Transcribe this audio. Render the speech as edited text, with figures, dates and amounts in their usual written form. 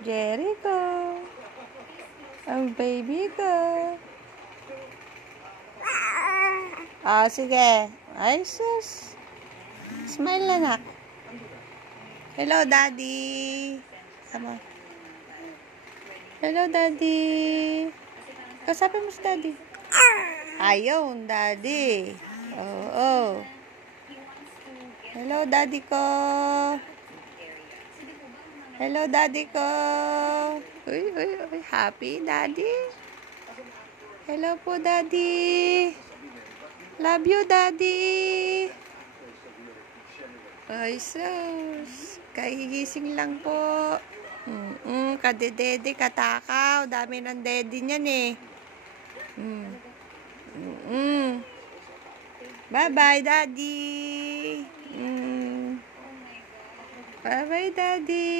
Jericho. Ang baby ko. Sige. Ay, sus. Smile na, nak. Hello, Daddy. Sama. Hello, Daddy. Kasapin mo si Daddy. Ayaw, Daddy. Oo. Hello, Daddy ko. Hello, Daddy ko. Uy. Happy, Daddy. Hello po, Daddy. Love you, Daddy. Ay, sus. Kahigising lang po. Kadedede, katakaw. Dami ng dede niyan eh. Bye-bye, Daddy. Bye-bye, Daddy.